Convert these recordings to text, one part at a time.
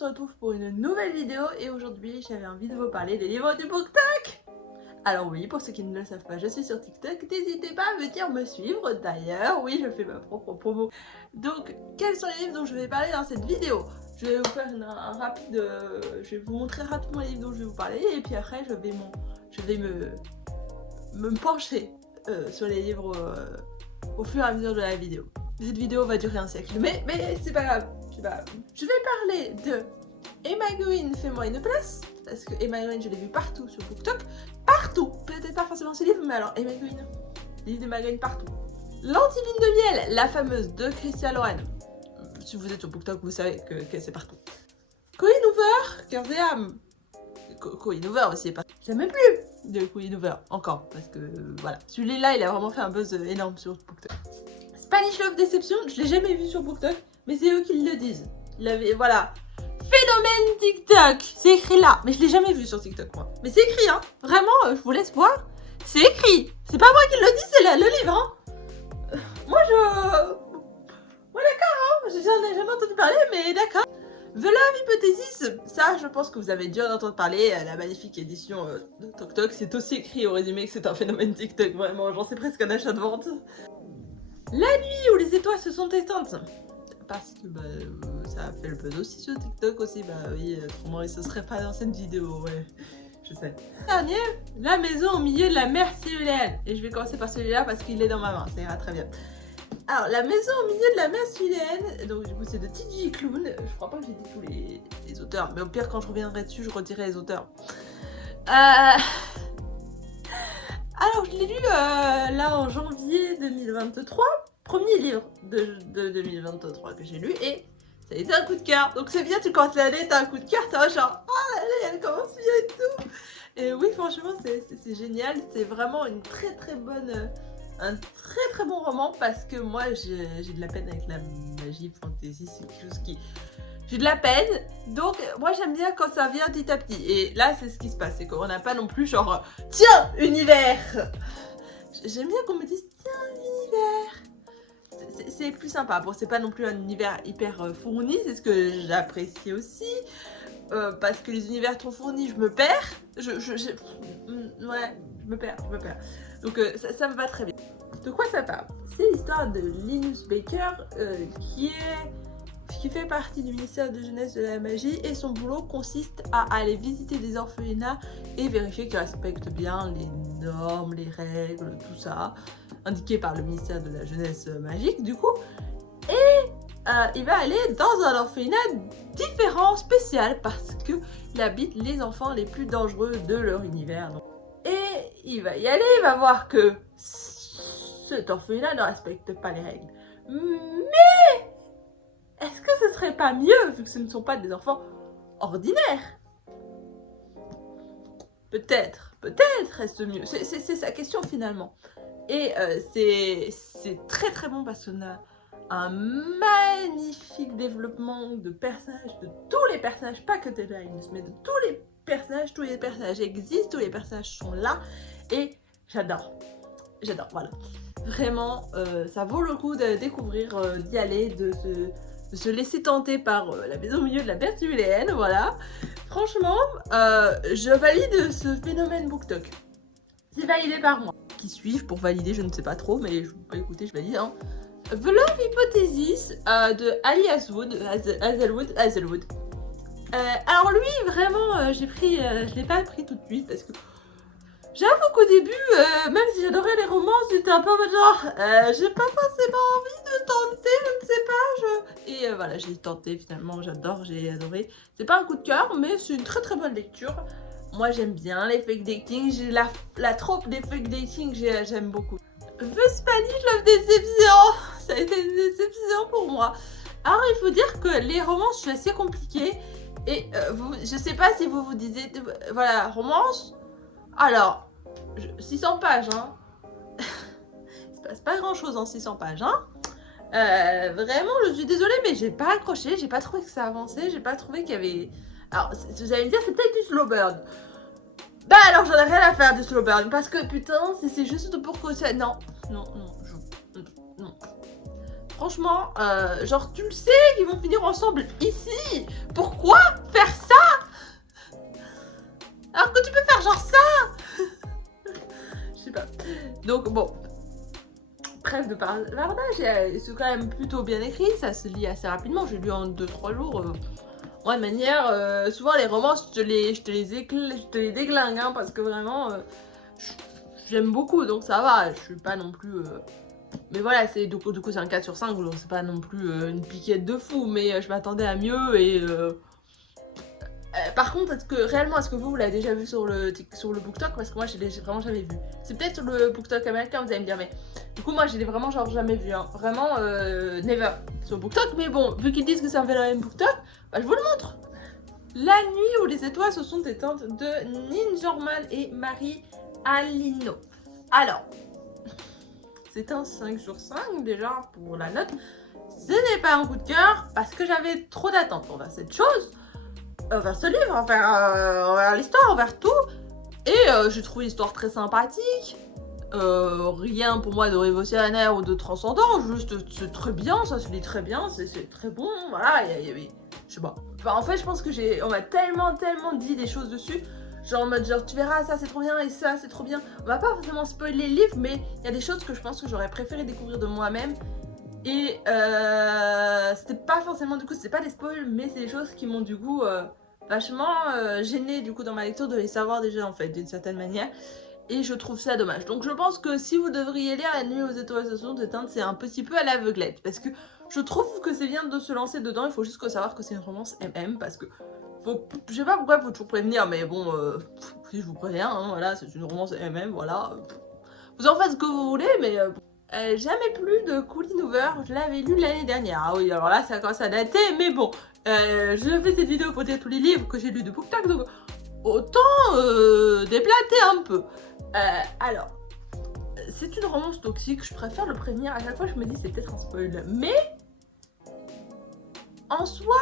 se retrouve pour une nouvelle vidéo et aujourd'hui j'avais envie de vous parler des livres du BookTok. Alors oui, pour ceux qui ne le savent pas, je suis sur TikTok, n'hésitez pas à venir me suivre. D'ailleurs, oui, je fais ma propre promo. Donc, quels sont les livres dont je vais parler dans cette vidéo? Je vais vous faire un rapide... je vais vous montrer rapidement les livres dont je vais vous parler et puis après je vais me pencher sur les livres au fur et à mesure de la vidéo. Cette vidéo va durer un siècle, mais c'est pas grave. Je vais parler de Emma Green, Fais-moi une place, parce que Emma Green, je l'ai vu partout sur BookTok. Partout! Peut-être pas forcément ce livre, mais alors Emma Green, les livres d'Emma Green partout. L'Antiline de miel, la fameuse de Christian Lorraine. Si vous êtes sur BookTok, vous savez que c'est partout. Cohen Hoover, Cœur et âme. Cohen Hoover aussi est partout. J'aime même plus de Cohen Hoover, encore, parce que voilà. Celui-là, il a vraiment fait un buzz énorme sur BookTok. Spanish Love Deception, je l'ai jamais vu sur BookTok, mais c'est eux qui le disent. Voilà. Phénomène TikTok, c'est écrit là, mais je l'ai jamais vu sur TikTok moi. Mais c'est écrit hein, vraiment, je vous laisse voir. C'est écrit, c'est pas moi qui le dis, c'est le livre hein. Moi d'accord hein, j'en ai jamais entendu parler, mais d'accord. The Love Hypothesis, ça je pense que vous avez déjà entendu parler, la magnifique édition de TokTok, c'est aussi écrit au résumé que c'est un phénomène TikTok, vraiment, j'en sais presque un achat de vente. La nuit où les étoiles se sont éteintes. Parce que ça a fait le buzz aussi sur TikTok aussi, bah oui, autrement ce serait pas dans cette vidéo, ouais, je sais. Dernier, La maison au milieu de la mer Siluléenne. Et je vais commencer par celui-là parce qu'il est dans ma main, ça ira très bien. Alors, La maison au milieu de la mer Siluléenne, donc du coup c'est de T.J. Klune, je crois pas que j'ai dit tous les auteurs, mais au pire quand je reviendrai dessus, je redirai les auteurs. Alors je l'ai lu là en janvier 2023. Premier livre de 2023 que j'ai lu et ça a été un coup de cœur. Donc c'est bien, tu commences l'année, t'as un coup de cœur, t'as genre oh l'année elle commence bien et tout. Et oui franchement c'est génial, c'est vraiment une très bonne, un très bon roman parce que moi j'ai de la peine avec la magie fantasy, c'est quelque chose qui... J'ai de la peine, donc moi j'aime bien quand ça vient petit à petit. Et là c'est ce qui se passe, c'est qu'on n'a pas non plus genre tiens univers. J'aime bien qu'on me dise tiens univers. C'est plus sympa. Bon, c'est pas non plus un univers hyper fourni, c'est ce que j'apprécie aussi. Parce que les univers trop fournis, je me perds. Ouais, je me perds. Donc ça me va très bien. De quoi ça parle? C'est l'histoire de Linus Baker qui fait partie du ministère de Jeunesse de la Magie et son boulot consiste à aller visiter des orphelinats et vérifier qu'ils respectent bien les normes, les règles, tout ça, indiqué par le ministère de la Jeunesse Magique du coup. Et il va aller dans un orphelinat différent, spécial, parce qu'il habite les enfants les plus dangereux de leur univers. Et il va y aller, il va voir que cet orphelinat ne respecte pas les règles. Mais est-ce que ce serait pas mieux, vu que ce ne sont pas des enfants ordinaires? Peut-être reste mieux. C'est sa question finalement. Et c'est très bon parce qu'on a un magnifique développement de personnages, de tous les personnages, pas que de Linus, mais de tous les personnages existent, tous les personnages sont là, et j'adore, voilà. Vraiment, ça vaut le coup de découvrir, d'y aller, de se laisser tenter par la maison au milieu de la mer Siluléenne, voilà. Franchement, je valide ce phénomène BookTok. C'est validé par moi. Qui suivent pour valider, je ne sais pas trop, mais écoutez, je valide. Hein. The Love Hypothesis de Ali Hazelwood. Alors lui, vraiment, je l'ai pas pris tout de suite parce que j'avoue qu'au début, même si j'adorais les romances, j'étais un peu en mode genre, j'ai pas forcément envie de tenter, je ne sais pas, Et voilà, j'ai tenté finalement, j'adore, j'ai adoré. C'est pas un coup de cœur, mais c'est une très bonne lecture. Moi j'aime bien les fake dating, j'ai la trope des fake dating, j'aime beaucoup. The Spanish Love Deception, ça a été une déception pour moi. Alors il faut dire que les romances sont assez compliquées et je sais pas si vous vous disiez, voilà, romance, alors 600 pages, hein. Il se passe pas grand chose en 600 pages, hein. Vraiment je suis désolée mais j'ai pas accroché, j'ai pas trouvé que ça avançait, j'ai pas trouvé qu'il y avait... Alors, vous allez me dire, c'est peut-être du slow burn. Bah alors, j'en ai rien à faire du slow burn. Parce que putain, si c'est juste pour que ça... Non. franchement, genre tu le sais qu'ils vont finir ensemble ici. Pourquoi faire ça? Alors que tu peux faire genre ça. Je sais pas. Donc bon, trêve de bavardage, c'est quand même plutôt bien écrit, ça se lit assez rapidement, j'ai lu en 2-3 jours. Moi de manière, souvent les romans, je te les déglingue, hein, parce que vraiment, j'aime beaucoup, donc ça va, je suis pas non plus... Mais voilà, du coup c'est un 4 sur 5, donc c'est pas non plus une piquette de fou, mais je m'attendais à mieux et... par contre, est-ce que vous l'avez déjà vu sur le BookTok? Parce que moi, je l'ai vraiment jamais vu. C'est peut-être sur le BookTok américain, vous allez me dire, mais du coup, moi, je l'ai vraiment genre jamais vu. Hein. Vraiment, never sur BookTok. Mais bon, vu qu'ils disent que c'est un phénomène BookTok, bah, je vous le montre. La nuit où les étoiles se sont éteintes de Nin Jorman et Marie Alino. Alors, c'est un 5 sur 5 déjà pour la note. Ce n'est pas un coup de cœur parce que j'avais trop d'attentes envers cette chose. Envers ce livre, envers l'histoire, envers tout. Et j'ai trouvé l'histoire très sympathique. Rien pour moi de révolutionnaire ou de transcendant, juste c'est très bien, ça se lit très bien, c'est très bon, voilà, je sais pas. Enfin, en fait, je pense que on m'a tellement dit des choses dessus, genre en mode genre tu verras, ça c'est trop bien et ça c'est trop bien. On va pas forcément spoiler les livres, mais il y a des choses que je pense que j'aurais préféré découvrir de moi-même. Et c'était pas forcément, du coup, c'était pas des spoils, mais c'est des choses qui m'ont du coup vachement gênée du coup dans ma lecture de les savoir déjà en fait, d'une certaine manière. Et je trouve ça dommage. Donc je pense que si vous devriez lire La nuit aux étoiles se sont éteintes, c'est un petit peu à l'aveuglette. Parce que je trouve que c'est bien de se lancer dedans, il faut juste savoir que c'est une romance MM. Parce que, je sais pas pourquoi il faut toujours prévenir, mais bon, si je vous préviens, hein, voilà, c'est une romance MM, voilà. Vous en faites ce que vous voulez, mais... jamais plus de Colleen Hoover, je l'avais lu l'année dernière. Ah oui, alors là, ça commence à dater, mais bon. Je fais cette vidéo pour dire tous les livres que j'ai lus de BookTok, donc autant déplater un peu. Alors, c'est une romance toxique, je préfère le prévenir. À chaque fois, je me dis c'est peut-être un spoil, mais en soi,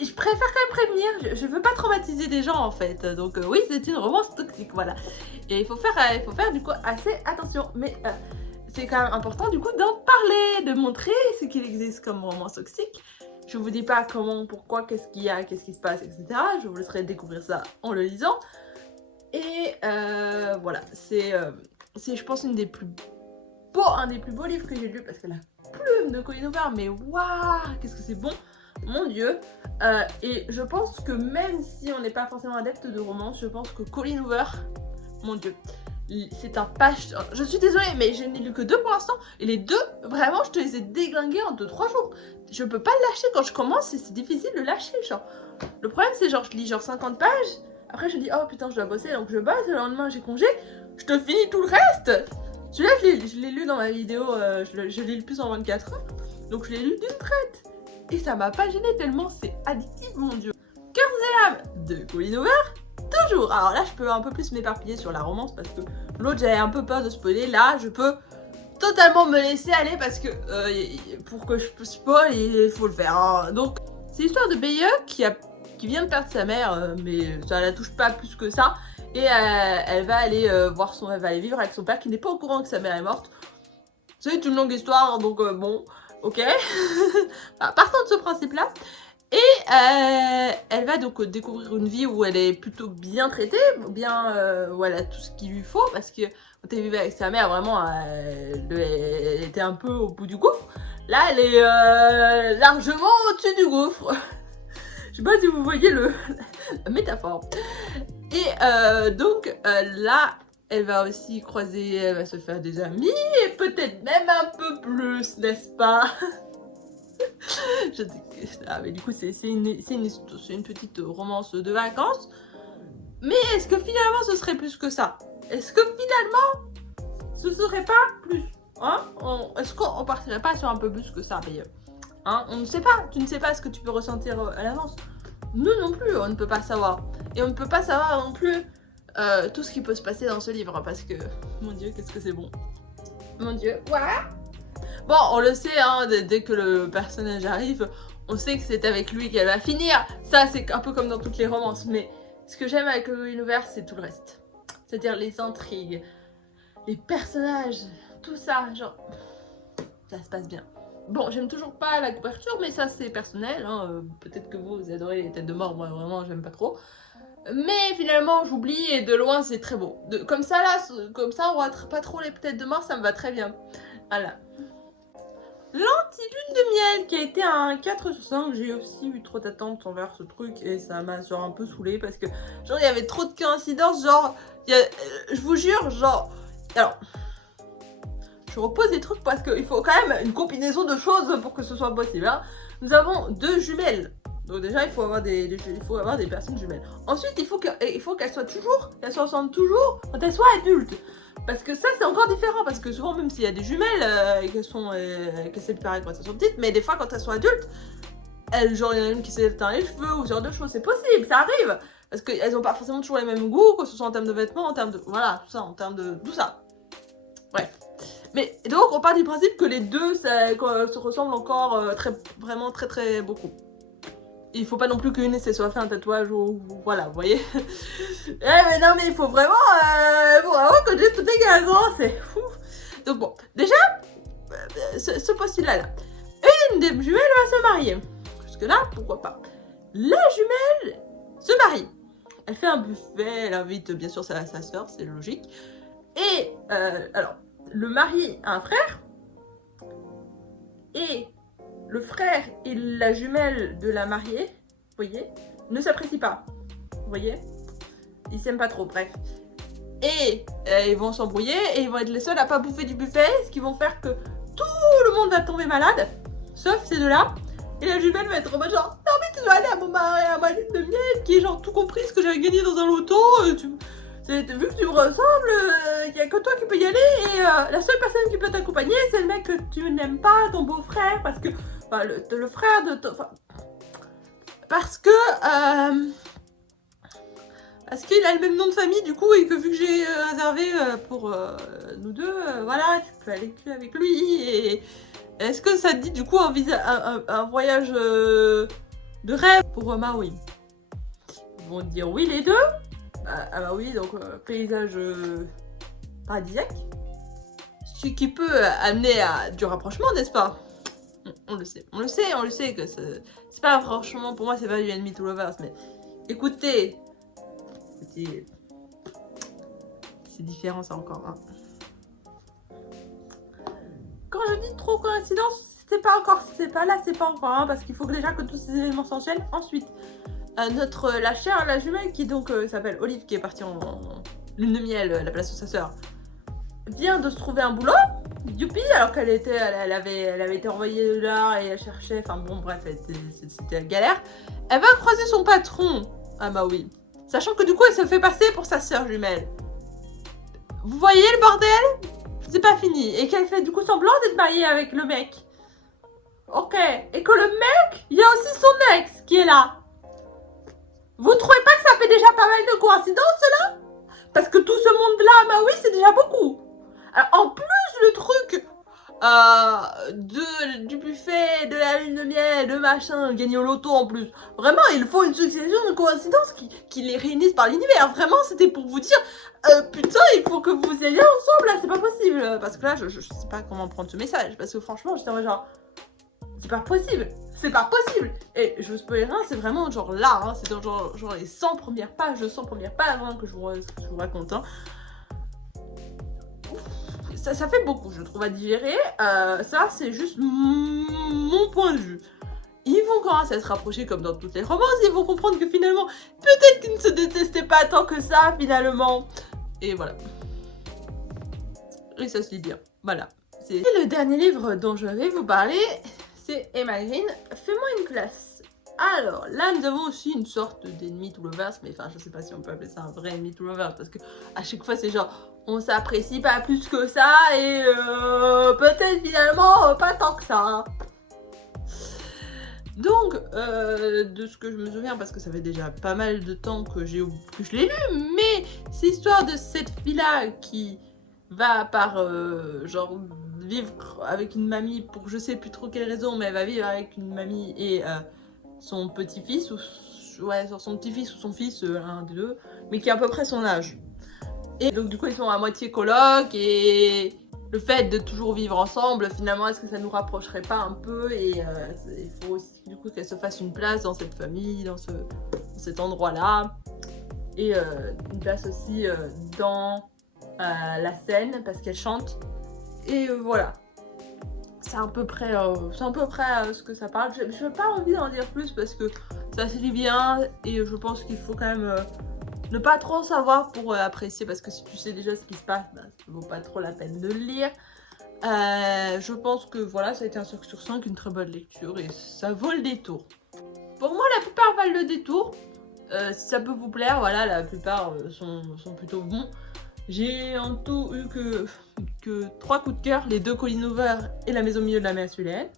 je préfère quand même prévenir. Je veux pas traumatiser des gens en fait. Donc oui, c'est une romance toxique, voilà. Et il faut faire du coup assez attention. Mais c'est quand même important du coup d'en parler, de montrer ce qu'il existe comme romance toxique. Je vous dis pas comment, pourquoi, qu'est-ce qu'il y a, qu'est-ce qui se passe, etc. Je vous laisserai découvrir ça en le lisant. Et voilà, c'est je pense un des plus beaux livres que j'ai lu parce que la plume de Colleen Hoover, mais waouh, qu'est-ce que c'est bon, mon dieu. Et je pense que même si on n'est pas forcément adepte de romance, je pense que Colleen Hoover, mon dieu, c'est un page. Je suis désolée, mais je n'ai lu que 2 pour l'instant. Et les 2, vraiment, je te les ai déglingués en 2-3 jours. Je peux pas le lâcher quand je commence, c'est difficile de lâcher, genre. Le problème, c'est genre, je lis genre 50 pages. Après, je dis, oh putain, je dois bosser, donc je bosse. Le lendemain, j'ai congé. Je te finis tout le reste. Celui-là, je l'ai lu dans ma vidéo. Je l'ai lu plus en 24 heures. Donc, je l'ai lu d'une traite. Et ça m'a pas gêné tellement c'est addictif, mon dieu. Cœurs et âmes de Colleen Hoover. Toujours. Alors là, je peux un peu plus m'éparpiller sur la romance parce que l'autre, j'avais un peu peur de spoiler. Là, je peux totalement me laisser aller parce que pour que je spoil, il faut le faire. Hein. Donc, c'est l'histoire de Bayeux qui vient de perdre sa mère, mais ça la touche pas plus que ça. Et elle va aller elle va aller vivre avec son père qui n'est pas au courant que sa mère est morte. C'est une longue histoire, donc bon, ok. Partant de ce principe-là. Et elle va donc découvrir une vie où elle est plutôt bien traitée, où elle a tout ce qu'il lui faut, parce que quand elle vivait avec sa mère, vraiment, elle était un peu au bout du gouffre. Là, elle est largement au-dessus du gouffre. Je sais pas si vous voyez la métaphore. Et donc là, elle va aussi elle va se faire des amis, et peut-être même un peu plus, n'est-ce pas? Mais du coup, c'est une petite romance de vacances. Mais est-ce que finalement, ce serait plus que ça? Est-ce que finalement, ce serait pas plus? Hein? Est-ce qu'on partirait pas sur un peu plus que ça, d'ailleurs? Hein? On ne sait pas. Tu ne sais pas ce que tu peux ressentir à l'avance. Nous non plus, on ne peut pas savoir. Et on ne peut pas savoir non plus tout ce qui peut se passer dans ce livre. Parce que, mon dieu, qu'est-ce que c'est bon. Mon dieu, voilà. Bon, on le sait, hein, dès que le personnage arrive, on sait que c'est avec lui qu'elle va finir. Ça, c'est un peu comme dans toutes les romances. Mais ce que j'aime avec l'univers, c'est tout le reste. C'est-à-dire les intrigues, les personnages, tout ça, genre, ça se passe bien. Bon, j'aime toujours pas la couverture, mais ça c'est personnel, hein. Peut-être que vous adorez les têtes de mort, moi vraiment j'aime pas trop. Mais finalement j'oublie et de loin c'est très beau. Comme ça là, comme ça on voit pas trop les têtes de mort, ça me va très bien. Voilà. L'anti-lune de miel qui a été un 4 sur 5, j'ai aussi eu trop d'attentes envers ce truc et ça m'a genre un peu saoulé parce que genre il y avait trop de coïncidences, genre je vous jure, genre alors je repose des trucs parce qu'il faut quand même une combinaison de choses pour que ce soit possible, hein. Nous avons 2 jumelles. Donc déjà il faut avoir des personnes jumelles. Ensuite il faut qu'elles se ressemblent toujours quand elles soient adultes. Parce que ça c'est encore différent, parce que souvent même s'il y a des jumelles et qu'elles s'aiment pareil quand elles sont petites, mais des fois quand elles sont adultes, genre il y en a une qui s'est teint les cheveux ou ce genre de choses, c'est possible, ça arrive. Parce qu'elles ont pas forcément toujours les mêmes goûts, que ce soit en termes de vêtements, en termes de... Voilà, tout ça, en termes de... tout ça. Bref. Mais donc on part du principe que les deux se ressemblent encore vraiment très beaucoup. Il faut pas non plus qu'une soit fait un tatouage ou voilà, vous voyez. Mais non mais il faut vraiment que j'ai tout dégueulasse, hein, c'est fou. Donc bon, déjà, ce postulat là. Une des jumelles va se marier. Jusque là, pourquoi pas. La jumelle se marie. Elle fait un buffet, elle invite bien sûr sa soeur, c'est logique. Et alors, le mari a un frère. Et le frère et la jumelle de la mariée, vous voyez, ne s'apprécient pas. Vous voyez, ils s'aiment pas trop, bref. Et ils vont s'embrouiller et ils vont être les seuls à pas bouffer du buffet, ce qui vont faire que tout le monde va tomber malade, sauf ces deux-là. Et la jumelle va être en mode genre, non mais tu dois aller à ma lune de miel, qui est genre tout compris ce que j'avais gagné dans un loto. Vu que tu me ressembles, il n'y a que toi qui peux y aller et la seule personne qui peut t'accompagner c'est le mec que tu n'aimes pas, ton beau-frère, parce que enfin, le frère de ton... Enfin, parce qu'il a le même nom de famille du coup et que vu que j'ai réservé pour nous deux, voilà, tu peux aller que avec lui. Et est-ce que ça te dit du coup un voyage de rêve pour Maui? Ils vont dire oui les deux. Ah bah oui, donc paysage paradisiaque. Ce qui peut amener à du rapprochement, n'est-ce pas? On le sait que c'est pas franchement, pour moi c'est pas du Enemy to Lovers, mais écoutez, c'est différent ça encore, hein. Quand je dis trop coïncidence, c'est pas encore, hein, parce qu'il faut déjà que tous ces éléments s'enchaînent. Ensuite, la jumelle qui donc s'appelle Olive, qui est partie en lune de miel à la place de sa sœur, vient de se trouver un boulot, youpi, alors qu'elle avait été envoyée là et elle cherchait, enfin bon bref, c'était la galère. Elle va croiser son patron à Maui, sachant que du coup elle se fait passer pour sa sœur jumelle. Vous voyez le bordel? C'est pas fini, et qu'elle fait du coup semblant d'être mariée avec le mec. Ok, et que le mec, il y a aussi son ex qui est là. Vous trouvez pas que ça fait déjà pas mal de coïncidences là? Parce que tout ce monde-là à Maui, c'est déjà beaucoup. Alors, en plus, le truc du buffet, de la lune de miel, de machin, gagner au loto en plus. Vraiment, il faut une succession de coïncidences qui les réunissent par l'univers. Vraiment, c'était pour vous dire, putain, il faut que vous ayez ensemble, là, c'est pas possible. Parce que là, je sais pas comment prendre ce message. Parce que franchement, j'étais en mode genre, c'est pas possible. C'est pas possible. Et je vous spoil rien, c'est vraiment genre là, hein, c'est genre les 100 premières pages, hein, que je vous raconte, hein. Ça fait beaucoup, je trouve, à digérer. Ça, c'est juste mon point de vue. Ils vont commencer à se rapprocher comme dans toutes les romances. Ils vont comprendre que finalement, peut-être qu'ils ne se détestaient pas tant que ça, finalement. Et voilà. Et ça se lit bien. Voilà. Et le dernier livre dont je vais vous parler, c'est Emma Green, Fais-moi une classe. Alors, là, nous avons aussi une sorte d'ennemi to lovers, mais enfin, je sais pas si on peut appeler ça un vrai ennemi to lovers, parce que à chaque fois, c'est genre, on s'apprécie pas plus que ça, et peut-être finalement, pas tant que ça. Donc, de ce que je me souviens, parce que ça fait déjà pas mal de temps que je l'ai lu, mais c'est l'histoire de cette fille-là qui va genre vivre avec une mamie pour je sais plus trop quelle raison, mais elle va vivre avec une mamie et son petit-fils, ouais, son petit-fils ou son fils, un des deux, mais qui a à peu près son âge. Et donc du coup ils sont à moitié coloc et le fait de toujours vivre ensemble, finalement, est-ce que ça nous rapprocherait pas un peu? Et il faut aussi du coup qu'elle se fasse une place dans cette famille, dans cet endroit-là. Et une place aussi dans la scène, parce qu'elle chante. Et voilà. C'est à peu près, ce que ça parle. Je n'ai pas envie d'en dire plus parce que ça se lit bien. Et je pense qu'il faut quand même ne pas trop savoir pour apprécier. Parce que si tu sais déjà ce qui se passe, ben, ça ne vaut pas trop la peine de le lire. Je pense que voilà, ça a été un 5 sur 5, une très bonne lecture. Et ça vaut le détour. Pour moi, la plupart valent le détour. Si ça peut vous plaire, voilà, la plupart sont plutôt bons. J'ai en tout eu que 3 coups de cœur, les 2 Colleen Hoover et La Maison au milieu de la mer masculine.